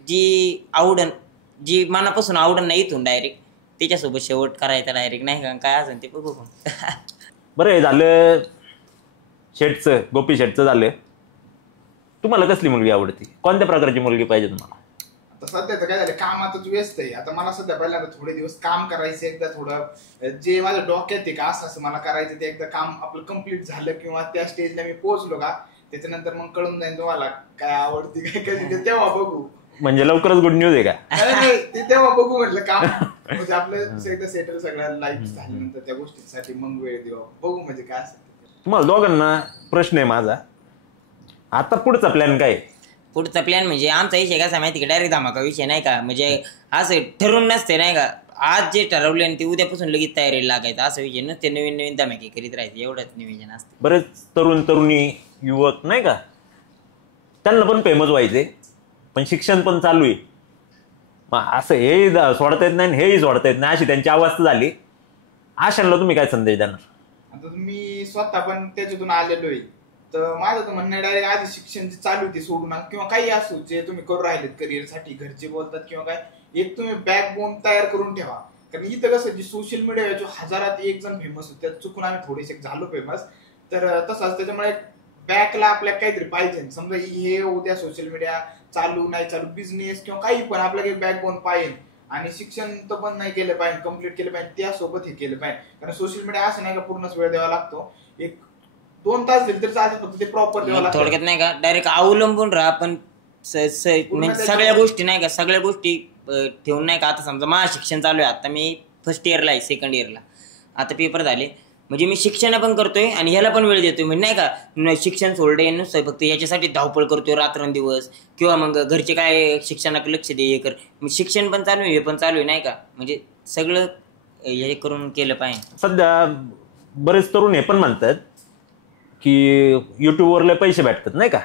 जी मनापासून आवडन नाही इथून डायरेक्ट त्याच्यासोबत शेवट करायचा डायरेक्ट नाही का, काय असेल ते बघू. बरं हे झालं गोपी शेठचं झालं. तुम्हाला कसली मुलगी आवडते, कोणत्या प्रकारची मुलगी पाहिजे तुम्हाला? आता सध्याचं काय झालं, कामातच व्यस्त आहे. आता मला सध्या पहिल्यांदा थोडे दिवस काम करायचं, एकदा थोडं जे माझ्या डोक्यात आहे का असं मला करायचं ते एकदा काम आपलं कम्प्लीट झालं किंवा त्या स्टेजला मी पोहोचलो का त्याच्यानंतर मग कळून जाईल तुम्हाला काय आवडते काय कधी तेव्हा बघू. म्हणजे लवकरच गुड न्यूज आहे का? ते तेव्हा बघू म्हटलं काम म्हणजे आपलं सेटल सगळं लाईफ झाल्यानंतर त्या गोष्टींसाठी मग वेळ देऊ बघू म्हणजे काय असेल. तुम्हाला दोघांना प्रश्न आहे माझा, आता पुढचा प्लॅन काय? पुढचा प्लॅन म्हणजे आमचा विषय कसा माहिती का, डायरेक्ट धमाका विषय नाही का. म्हणजे असं ठरवून नसते नाही का, आज जे ठरवले आणि ते उद्यापासून लगेच तयारीला लागायचं असं विषय नसते. नवीन धमाके करीत राहायचं एवढंच नियोजन असतं. बरेच तरुणी युवक नाही का त्यांना पण फेमस व्हायचे, पण शिक्षण पण चालू आहे. मग असं हे सोडता येत नाही हेही सोडता येत नाही अशी त्यांची अवस्था झाली. अशांना तुम्ही काय संदेश देणार? आता मी स्वतः पण त्याच्यातून आलेलो आहे, तर माझं तर म्हणणं डायरेक्ट आधी शिक्षण जे चालू ते सोडू नका किंवा काही असो जे तुम्ही करू राहिलेत करिअरसाठी घरचे बोलतात किंवा काय, एक तुम्ही बॅकबोन तयार करून ठेवा. कारण इथं कसं जे सोशल मीडिया जो हजारात एक जण फेमस होते त्यात चुकून आम्ही थोडेसे झालो फेमस, तर तसंच त्याच्यामुळे बॅकला आपल्याला काहीतरी पाहिजे. समजा हे उद्या सोशल मीडिया चालू नाही चालू बिझनेस किंवा काही पण आपल्याला एक बॅकबोन पाहिजे. आणि शिक्षण तर पण नाही केलं पाहिजे, कम्प्लीट केलं पाहिजे, त्यासोबत हे केलं पाहिजे. कारण सोशल मीडिया असं नाही का पूर्णच वेळ द्यावा लागतो, 1-2 तास दिले तरी चालते, फक्त ते प्रॉपर द्यावं लागतं. थोडक्यात नाही का डायरेक्ट अवलंबून राहा, पण सगळ्या गोष्टी नाही का सगळ्या गोष्टी ठेवून नाही का. आता समजा माझं शिक्षण चालू आहे, आता मी फर्स्ट इयरला आहे, सेकंड इयरला आता पेपर झाले, म्हणजे मी शिक्षण पण करतोय आणि ह्याला पण वेळ देतोय. म्हणजे नाही का शिक्षण सोडलंय नुसतं फक्त याच्यासाठी धावपळ करतोय रात्रंदिवस, किंवा मग घरचे काय शिक्षणाकडे लक्ष दे हे कर, शिक्षण पण चालू आहे हे पण चालू आहे नाही का. म्हणजे सगळं हे करून केलं पाहिजे. सध्या बरेच तरुण हे पण म्हणतात की युट्यूबवरले पैसे भेटतात नाही का,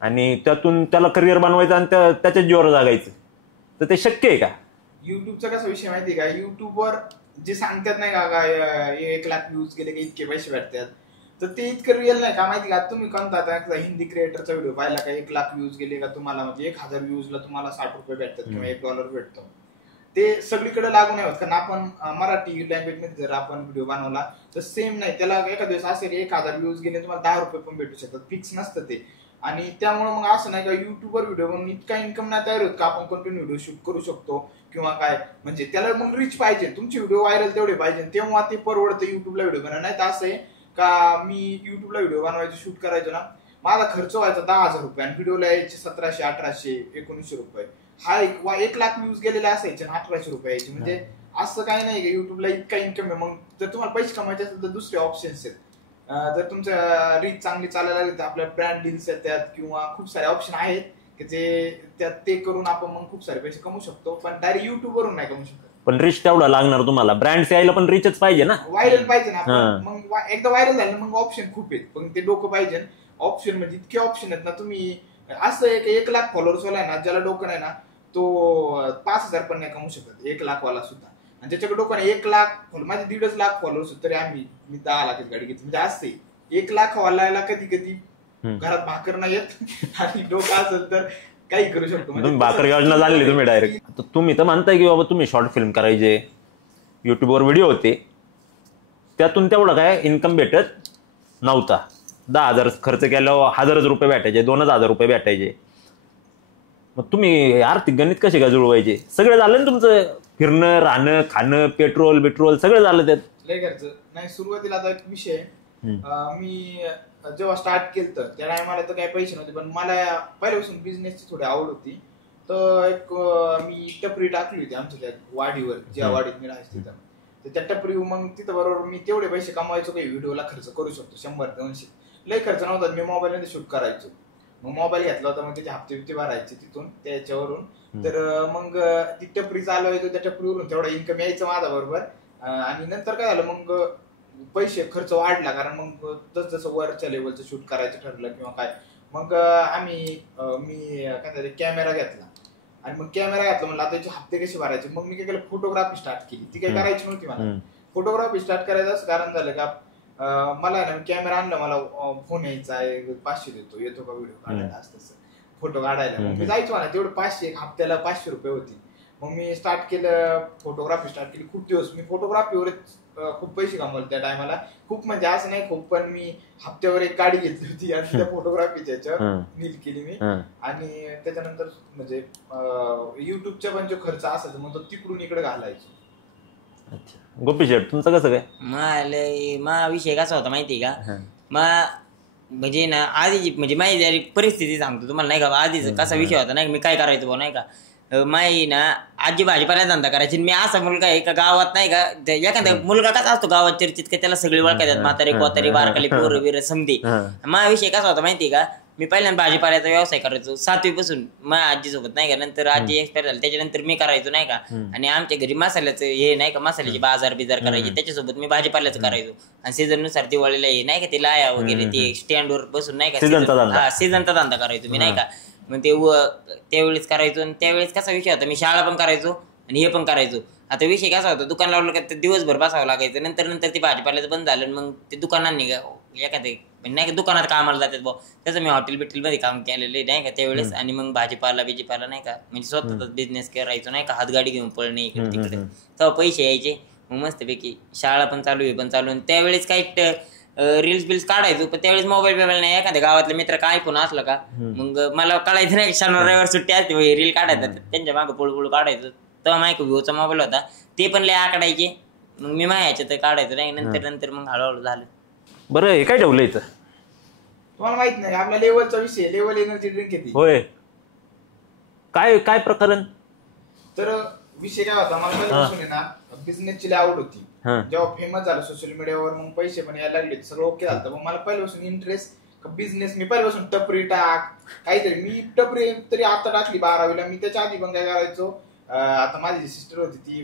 आणि त्यातून त्याला करिअर बनवायचं आणि त्याच्याच जीवावर जागायचं, तर ते शक्य आहे का? युट्यूबचा कसा विषय माहिती आहे का, युट्यूबवर जे सांगतात नाही का 1 लाख व्ह्यूज गेले की इतके पैसे भेटतात, तर ते इतकं रिअल नाही का माहिती का. तुम्ही कोणता हिंदी क्रिएटरचा व्हिडिओ पाहिला का 1 लाख व्ह्यूज गेले का तुम्हाला म्हणजे 1000 व्ह्यूजला तुम्हाला $60 भेटतात किंवा $1 भेटतो. ते सगळीकडे लागू नाही होत. कारण आपण मराठी लँग्वेज मध्ये जर आपण व्हिडिओ बनवला तर सेम नाही, त्याला एका दिवस असेल 1000 व्ह्यूज गेले तुम्हाला $10 पण भेटू शकतात, फिक्स नसतं ते. आणि त्यामुळे मग असं नाही का युट्यूबवर व्हिडिओ बनवून इतका इन्कम नाही तयार होत का आपण कंटिन्यू व्हिडिओ शूट करू शकतो किंवा काय. म्हणजे त्याला मग रिच पाहिजे, तुमचे व्हिडिओ व्हायरल तेवढे पाहिजे, तेव्हा ते परवडतं युट्यूबला व्हिडिओ बनवणं. नाही तर असं आहे का मी युट्यूबला व्हिडिओ बनवायचं शूट करायचो ना, माझा खर्च व्हायचा $10,000 आणि व्हिडिओला यायचे $1700, $1800, $1900. हा 1 लाख व्ह्यूज गेलेले असायचे आणि $1800 यायचे. म्हणजे असं काही नाही का युट्यूबला इतका इन्कम आहे. मग जर तुम्हाला पैसे कमायचे असेल तर दुसरे ऑप्शन्स आहेत. जर तुमचं रीच चांगली चालायला लागली तर आपल्या ब्रँड डील्स येतात किंवा खूप सारे ऑप्शन आहेत की जे त्यात ते करून आपण मग खूप सारे पैसे कमवू शकतो, पण डायरेक्ट युट्यूब वरून नाही कमवू शकत. पण रिच तेवढा लागणार तुम्हाला, ब्रँड्स यायला पण रिचच पाहिजे ना, व्हायरल पाहिजे ना. मग एकदा व्हायरल झालं मग ऑप्शन खूप आहेत, पण ते डोकं पाहिजे. ऑप्शन म्हणजे इतके ऑप्शन आहेत ना, तुम्ही असं 1 लाख फॉलोअर्स वाला आहे ना, ज्याला डोकं नाही ना तो 5,000 पण नाही कमवू शकत, 1 लाख वाला सुद्धा. आणि ज्याच्याकडे डोकं नाही 1 लाख, माझे 1.5 लाख फॉलोअर्स तरी मी 10 लाखाची गाडी घेतली. म्हणजे असते 1 लाख वालायला कधी कधी घरात भाकर नाही येत आणि डोकं असेल तर काही करू शकतो. तुम्ही भाकर योजना झाली तुम्ही डायरेक्ट. तुम्ही तर म्हणताय की बाबा तुम्ही शॉर्ट फिल्म करायचे, युट्यूबवर व्हिडिओ होते, त्यातून तेवढं काय इन्कम भेटत नव्हता. 10,000 खर्च केल्यावर 1,000 रुपये भेटायचे, 2,000 रुपये भेटायचे. मग तुम्ही आर्थिक गणित कसे काय जुळवायचे? सगळं झालं ना तुमचं, फिरणं, राहणं, खाणं, पेट्रोल सगळं झालं त्यात. लय खर्च नाही. सुरुवातीला आता एक विषय, मी जेव्हा स्टार्ट केलं त्या टायमाला तर काही पैसे नव्हते, पण मला पहिल्यापासून बिझनेसची थोडी आवड होती. तर एक मी टपरी टाकली होती आमच्या त्या वाडीवर, ज्या वाडीत मी राहायचं तिथं. तर त्या टपरी मग तिथं बरोबर मी तेवढे पैसे कमवायचो काही व्हिडिओला खर्च करू शकतो, 100-200. लय खर्च नव्हता. मी मोबाईलमध्ये शूट करायचो. मग मोबाईल घेतला होता, मग त्याचे हप्ते भरायचे तिथून त्याच्यावरून. तर मग ती टपरी चालवायचो, त्या टपरीवरून तेवढा इन्कम यायचं माझा बरोबर. आणि नंतर काय झालं, मग पैसे खर्च वाढला, कारण मग जसं वरच्या लेवलचं शूट करायचं ठरलं किंवा काय, मग मी काय कॅमेरा घेतला. आणि मग कॅमेरा घेतला, म्हणलं आता त्याचे हप्ते कसे भरायचे. मग मी काय केलं, फोटोग्राफी स्टार्ट केली. ती काही करायची नव्हती मला. फोटोग्राफी स्टार्ट करायचं असं कारण झालं का, मला ना कॅमेरा आणला, मला फोन यायचा आहे, 500 येतो का व्हिडिओ काढायला, असं तसं फोटो काढायला. मग मी जायचो ना, तेवढं 500 हप्त्याला 500 रुपये होती. मग मी स्टार्ट केलं, फोटोग्राफी स्टार्ट केली. खूप दिवस मी फोटोग्राफीवरच खूप पैसे कमवले त्या टायमाला. खूप म्हणजे असं नाही खूप, पण मी हप्त्यावर एक गाडी घेतली होती आणि त्या फोटोग्राफीच्या ह्याच्यावर नील केली मी. आणि त्याच्यानंतर म्हणजे युट्यूबचा पण जो खर्च असायचा मग तो तिकडून इकडे घालायचो. अच्छा, गोपी शेठ तुमचं कसं काय? मा विषय कसा होता माहिती का, म्हणजे ना आधी म्हणजे माझी परिस्थिती सांगतो तुम्हाला नाही का. आधीच कसा विषय होता नाही, मी काय करायचो भाऊ नाही का, माई ना आजी भाजीपाला धंदा करायची. मी असा मुलगा आहे का गावात नाही का, एखादा मुलगा कसा असतो गावात चर्चित का, त्याला सगळी ओळखायतात, म्हातारे कोतारी बारकाली पोरं बिर समधी. माझा विषय कसा होता माहिती का, मी पहिल्यांदा भाजीपाल्याचा व्यवसाय करायचो 7वी पासून माझ्या आजीसोबत नाही का. नंतर आजी एक्सपायर झाली, त्याच्यानंतर मी करायचो नाही का. आणि आमच्या घरी मसाल्याचं हे नाही का, मसाल्याची बाजार करायचे, त्याच्यासोबत मी भाजीपाल्याचं करायचो. आणि सीझन नुसार दिवाळीला हे नाही का ते लाया वगैरे ते स्टँडवर बसून नाही का, सीझनचा धंदा करायचो मी नाही का. मग ते त्यावेळेस करायचो. आणि त्यावेळेस कसा विषय होता, मी शाळा पण करायचो आणि हे पण करायचो. आता विषय कसा होता, दुकान लावलं का दिवसभर बसावं लागायचं. नंतर ते भाजीपाल्याचं बंद झालं. मग ते दुकानांनी एखादे नाही का दुकानात कामाला जातात भाऊ, त्याचं मी हॉटेल मध्ये काम केलेलं आहे नाही का त्यावेळेस. आणि मग भाजीपाला नाही का, म्हणजे स्वतःचाच बिझनेस करायचो नाही का, हातगाडी घेऊन पळणे इकडे तिकडे, तेव्हा पैसे यायचे. मग मस्तपैकी शाळा पण चालू आहे पण चालू. आणि त्यावेळेस काही रील्स काढायचो, पण त्यावेळेस मोबाईल नाही. एखाद्या गावातले मित्र काय फोन असलं का, मग मला कळायचं नाही शनिवार रविवार सुट्टी असते, रील काढायचं त्यांच्या मागं पुळपुळ काढायचं. तेव्हा माहिती व्ह्यूचा मोबाईल होता, ते पण लय आकडायचे. मग मी मायाच्या तर काढायचो नाही. नंतर मग हळूहळू झालं. बरं, हे काय ठेवलं इथं तुम्हाला माहित नाही, आपल्या लेवलचा विषय, लेवल एनर्जी ड्रिंक येते. होय, काय प्रकरण? तर विषय काय होता, मला पहिल्यापासून आहे ना बिझनेसची आवड होती. जेव्हा फेमस झालं सोशल मीडियावर, मग पैसे पण यायला लागले, सगळं ओके झालं. मग मला पहिल्यापासून इंटरेस्ट बिझनेस. मी पहिल्यापासून टपरी काहीतरी, मी टपरी तरी आता टाकली 12वीला. मी त्याच्या आधी पण काय करायचो, आता माझी सिस्टर होती ती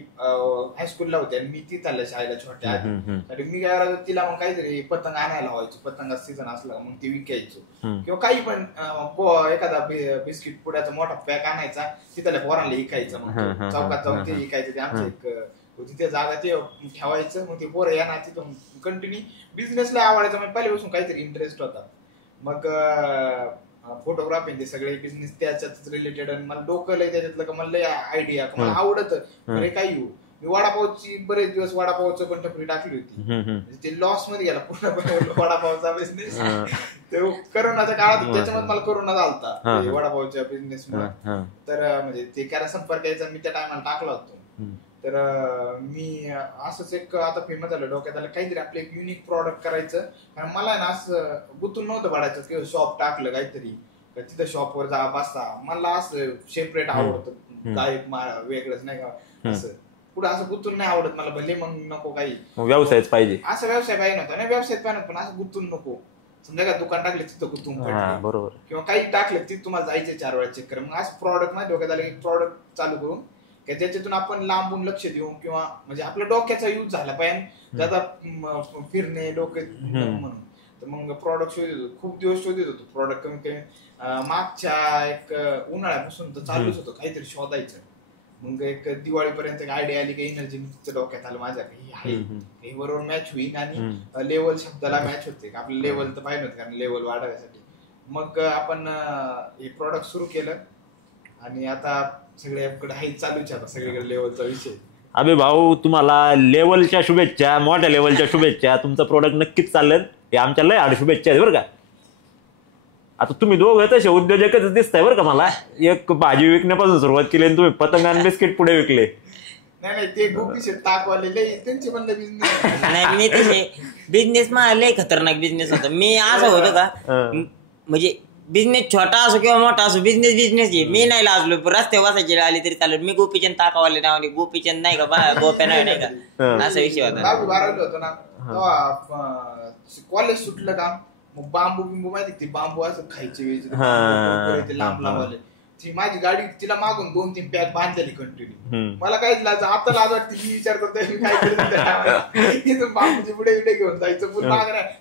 हायस्कूलला होती आणि मी ती चालल्या शाळेला छोट्या आधी. मी काय करायचो, तिला मग काहीतरी पतंग आणायला व्हायचो, पतंगाचा सीझन असला मग ते विकायचो. किंवा काही पण एखादा बिस्किट पुड्याचा मोठा पॅक आणायचा, तिथल्या पोरांना विकायचं. मग चौकात जाऊन ते विकायचं. ते आमच्या एक तिथे जागा ते ठेवायचं. मग ते पोरं येणार तिथून कंटिन्यू बिझनेसला आवडायचं. मग पहिल्यापासून काहीतरी इंटरेस्ट होता. मग फोटोग्राफी ते सगळे बिझनेस त्याच्यात रिलेटेड. आणि मला डोकं लय त्याच्यातलं का, मला लय आयडिया मला आवडत. अरे काही मी वडापावची बरेच दिवस वडापावचं पण टपरी टाकली होती. ते लॉस मध्ये गेला पूर्णपणे वडापावचा बिझनेस. ते करोनाच्या काळात, त्याच्यामध्ये मला करोना झालता वडापावच्या बिझनेस मुळे. तर म्हणजे ते काय संपर्क यायचा, मी त्या टायमाला टाकला होतो. तर मी असंच एक आता फेमस झालं डोक्यात आलं काहीतरी आपलं एक युनिक प्रॉडक्ट करायचं. कारण मला ना असं गुंतून नव्हतं पडायचं की शॉप टाकलं काहीतरी तिथं शॉपवर जा बसा. मला असं सेपरेट आवडतं, काय वेगळंच नाही का. असं पुढे असं गुंतून नाही आवडत मला, भले मग नको काही व्यवसायच पाहिजे, असं व्यवसाय पाहिजे नव्हता नाही, व्यवसाय पाहिजे पण असं गुंतून नको. समजा का दुकान टाकले तिथं गुंतून पडले बरोबर, किंवा काही टाकलं तिथं तुम्हाला जायचं 4 वेळा चेक करा. मग असं प्रॉडक्ट नाही डोक्यात आलं की प्रॉडक्ट चालू करून की ज्याच्यातून आपण लांबून लक्ष देऊन किंवा म्हणजे आपल्या डोक्याचा यूज झाला पाहिजे ज्यादा फिरणे डोके म्हणून. तर मग प्रॉडक्ट शोधित होतो, खूप दिवस शोधित होतो प्रॉडक्ट. कमी कमी मागच्या एक उन्हाळ्यापासून तर चालूच होतं काहीतरी शोधायचं. मग एक दिवाळीपर्यंत आयडिया आली की एनर्जी डोक्यात आलं माझ्या हे बरोबर मॅच होईल आणि लेवल शब्दाला मॅच होते, आपलं लेवल तर पाहिजे होतं कारण लेवल वाढवण्यासाठी. मग आपण हे प्रॉडक्ट सुरू केलं आणि आता सगळ्याकडे आहे चालूच आता सगळीकडे लेवलचा विषय. अबे भाऊ तुम्हाला लेवलच्या शुभेच्छा, मोठ्या लेवलच्या शुभेच्छा. तुमचं प्रोडक्ट नक्कीच चालेल, हे आमच्या लय आड शुभेच्छा आहेत बरं का. आता तुम्ही दोघं तसे उद्योजकच दिसताय बरं का मला. एक भाजी विकण्यापासून सुरुवात केली आणि तुम्ही पतंग आणि बिस्किट पुढे विकले. नाही ते गोपी ताकवाले त्यांचे पण बिझनेस नाही, मी तसे बिझनेस मला लय खतरनाक बिझनेस होता. मी असं होतं का म्हणजे बिझनेस छोटा असो किंवा मोठा असो बिझनेस घे, मी नाही लाजलो. रस्ते बसायचे आली तरी चालेल. मी गोपीचंद ताकावाले नावाने, गोपीचंद नाही का गोप्या नाही का, असा विषय होता. 12वी होतो ना तेव्हा कॉलेज सुटलं का मग बांबू बिंबू माहिती ते बांबू असं खायचे वेळेचे लांब लांबवाले. ती माझी गाडी तिला मागून 2-3 पॅक बांधलेली कंटिन्यू. मला काहीच लाज आता लाज वाटते. मी विचार करतोय मी काय करतो बांबूचे पुढे विडे घेऊन जायचं पूर्ण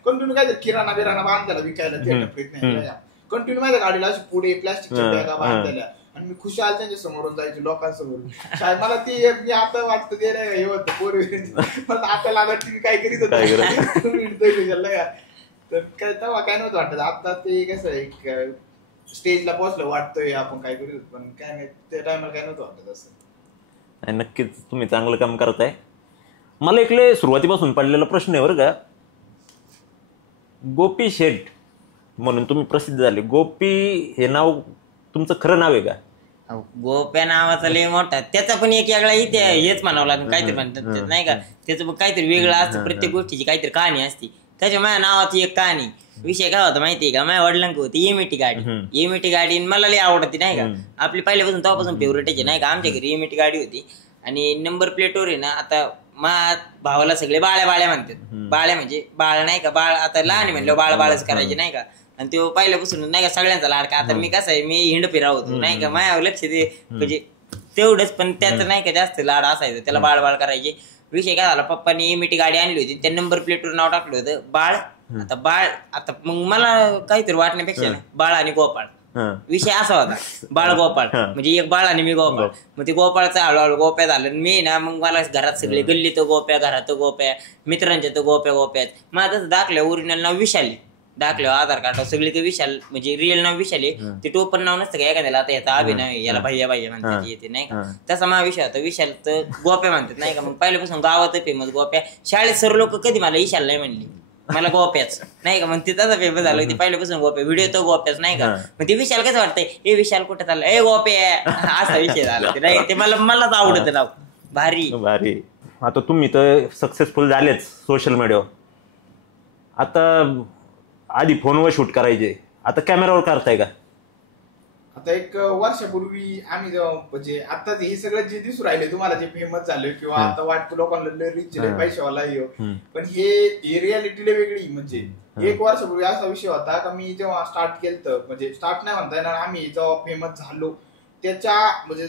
कंटिन्यू काय किराणा बिराणा बांधायला विकायला कंटिन्यू माझ्या गाडीला अशी पुढे प्लास्टिकच्या बॅगा बांधलेल्या आणि मी खुशाल त्यांच्या समोरून जायचो लोकांसमोर. शाळेत मला ती मी आता वाटतं ते हे होतं पोर आता लाज वाटते मी काय करीत होतो. तर काय तेव्हा काय नव्हतं वाटत. आता ते कसं एक स्टेजला पोहोचलं वाटतोय आपण काय करू, पण काय नाही त्या टायमाला काय नव्हतं वाटत असं. नक्कीच तुम्ही चांगलं काम करताय. मला इकडे सुरुवातीपासून पडलेला प्रश्न आहे बरं का. गोपी शेठ म्हणून तुम्ही प्रसिद्ध झाले. गोपी हे नाव तुमचं खरं नाव आहे का? गोप्या नावाचा लय मोठा, त्याचा पण एक वेगळा इथे हेच म्हणावं लागेल. काहीतरी म्हणतात नाही का, त्याचं काहीतरी वेगळं असतं. प्रत्येक गोष्टीची काहीतरी कहाणी असते. त्याच्या माझ्या नावाची एक कहाणी. विषय काय होता माहितीये का, माझ्या वडिलांक होती एमएटी गाडी. मला लय आवडती नाही का, आपली पहिल्यापासून तेव्हापासून फेवरेट आहे नाही का. आमच्या घरी एमएटी गाडी होती आणि नंबर प्लेटवर आहे ना, आता माझ्या भावाला सगळे बाळ्या म्हणतात. बाळ्या म्हणजे बाळ नाही का, बाळ आता लहान आहे म्हणलं बाळच करायचे नाही का. आणि तो पहिल्यापासून नाही का सगळ्यांचा लाडका. आता मी कसं आहे, मी हिंड फिरा होतो नाही का, माझ्या लक्ष दे म्हणजे तेवढंच, पण त्याचं नाही का जास्त लाड असायचं, त्याला बाळ करायचे. विषय काय झाला, पप्पानी एमएटी गाडी आणली होती, त्या नंबर प्लेटवर नाव टाकलं होतं बाळ. आता मग मला काहीतरी वाटण्यापेक्षा बाळ आणि गोपाळ विषय असा होता. बाळ गोपाळ म्हणजे एक बाळ आणि मी गोपाळ. मग ते गोपाळचा हळूहळू गोप्या झालं. मी ना मग मला घरात सगळे गल्ली तो गोप्या, घरात गोप्या, मित्रांच्या तो गोप्या. मला तसं दाखलं ओरिजिनल नाव विशाल दाखलं आधार कार्ड सगळी ते विशाल म्हणजे रिअल नाव विशाल आहे. ते टोपण नाव नसतं का एखाद्याला, आता याचा अभिनव याला भैया म्हणतात येते नाही का, तसा माझा विषय होता. विशाल तर गोप्या म्हणतात नाही का. मग पहिल्यापासून गावात फेमस गोप्या. शाळेत सर्व लोक कधी मला विशाल नाही म्हणली, मला गोप्याच नाही का. मग ते तसं फेमस झालं, ते पहिल्यापासून गोप्या. व्हिडिओ तो गोप्याच नाही का. मग ते विशाल कसं वाटतंय, हे विशाल कुठे चाललं, ए गोप्या, असा विषय झाला ते नाही. ते मलाच आवडतं नाव, भारी. आता तुम्ही तर सक्सेसफुल झालेच सोशल मीडियावर. आता आधी फोनवर शूट करायचे, आता कॅमेरावर करताय का? आता एक वर्षापूर्वी आम्ही म्हणजे आता हे सगळं जे दिसू राहिले तुम्हाला जे फेमस झाले किंवा आता वाटतं लोकांना रिच पैशावाला पण हे रियालिटीला वेगळी. म्हणजे 1 वर्षापूर्वी असा विषय होता का मी जेव्हा स्टार्ट केलं, म्हणजे स्टार्ट नाही म्हणता येणार, आम्ही जेव्हा फेमस झालो त्याच्या म्हणजे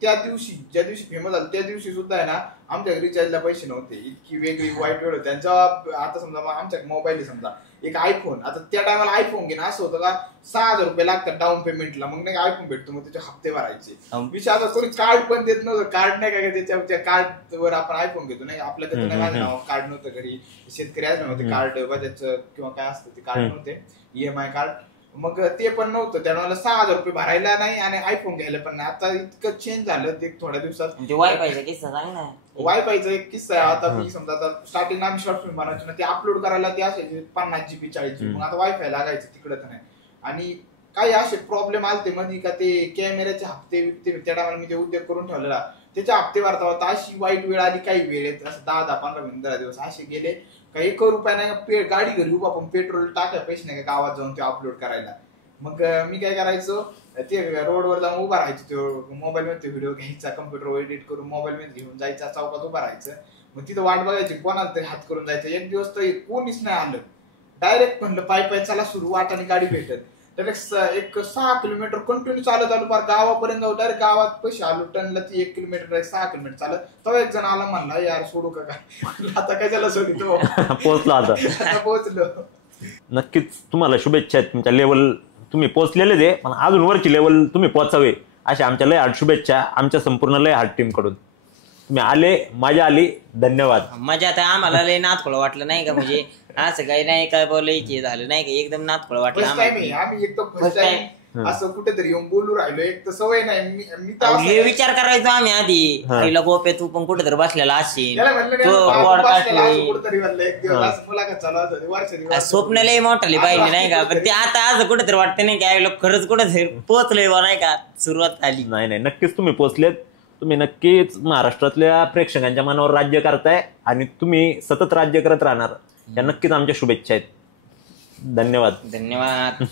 ज्या दिवशी फेमस झालं त्या दिवशी सुद्धा आहे ना आमच्या रिचार्जला पैसे नव्हते. इतकी वेगळी वाईट वेळ होती. आता समजा आमच्या मोबाईल समजा एक आयफोन, आता त्या टायमाला आयफोन घेणं असं होतं का 6,000 रुपये लागतात डाऊन पेमेंटला, मग नाही आयफोन भेटतो, मग त्याचे हप्ते भरायचे. विषय आता कोणी कार्ड पण देत नव्हतं. कार्ड नाही काय त्याच्या कार्डवर आपण आयफोन घेतो नाही, आपल्याकडे नाही. माझं नाव कार्ड नव्हतं घरी, शेतकरी नव्हते कार्ड बजाजचं किंवा काय असतं ते कार्ड नव्हते, EMI कार्ड, मग ते पण नव्हतं. त्याला मला 6,000 रुपये भरायला नाही आणि आयफोन घ्यायला पण नाही. आता इतकं चेंज झालं ते थोड्या दिवसात. वायफायचा किस्सा सांग ना. वायफायचा एक किस्सा आहे. आता मी समजा आता स्टार्टिंग आम्ही शॉर्ट फिल्म बनायचो ना, ते अपलोड करायला ते असायचे 50 GB 40 GB. मग आता वायफाय लागायचं तिकडं तर नाही. आणि काही असे प्रॉब्लेम आले मध्ये का ते कॅमेऱ्याचे हप्ते विकते त्या टायमाला मी ते उद्योग करून ठेवलेला, त्याचे हप्ते भरता होता. अशी वाईट वेळ आली काही वेळेत, असं 10-15 दिवस असे गेले काही ₹1 नाही. गाडी घरी उभा पण पेट्रोल टाकाय पैसे नाही का गावात जाऊन ते अपलोड करायला. मग मी काय करायचो, ते रोडवर जाऊन उभा राहायचो, तो मोबाईल मध्ये व्हिडिओ घ्यायचा, कम्प्युटरवर एडिट करून मोबाईल मध्ये घेऊन जायचा, चौकात उभा राहायचं. मग तिथं वाट बघायची, कोणाला तरी हात करून जायचं. एक दिवस तर कोणीच नाही आलं. डायरेक्ट म्हणलं पाय चला सुरू, वाटाने गाडी भेटत. डायरेक्ट एक 6 किलोमीटर कंटिन्यू चालत आलो, पार गावापर्यंत जाऊ. डायरेक्ट गावात पैसे आलो, टनला ती 1 किलोमीटर 6 किलोमीटर चालत. तेव्हा एक जण आला, म्हणला यार सोडू का काय, आता कशाला सोडितो. पोहोचला आता पोहोचलो. नक्कीच तुम्हाला शुभेच्छा आहेत. तुमच्या लेवल तुम्ही पोहोचलेले आहे, पण अजून वरची लेवल तुम्ही पोहोचावे अशा आमच्या लय हार्ड शुभेच्छा आमच्या संपूर्ण लय हार्ड टीम कडून. तुम्ही आले, मजा आली, धन्यवाद. मजा आता आम्हाला लय नाथखोळं वाटलं नाही का, म्हणजे असं काही नाही काय बोलायचे झालं नाही का, एकदम नाथखोळं वाटलं आम्ही एकदम फर्स्ट टाइम असं कुठेतरी येऊन बोलू राहिलो. एक तर सवय नाही, मी तर हे विचार करायचो आम्ही आधी, पहिला गोप्या तू पण कुठेतरी बसलेला असशील, स्वप्न लय मोठाली पाहिजे नाही का, पण ते आता आज कुठेतरी वाटतं नाही का लोक खरंच कुठेतरी पोहोचलोय नाही का, सुरुवात झाली. नाही नक्कीच तुम्ही पोहोचलेत. तुम्ही नक्कीच महाराष्ट्रातल्या प्रेक्षकांच्या मनावर राज्य करताय आणि तुम्ही सतत राज्य करत राहणार, या नक्कीच आमच्या शुभेच्छा आहेत. धन्यवाद.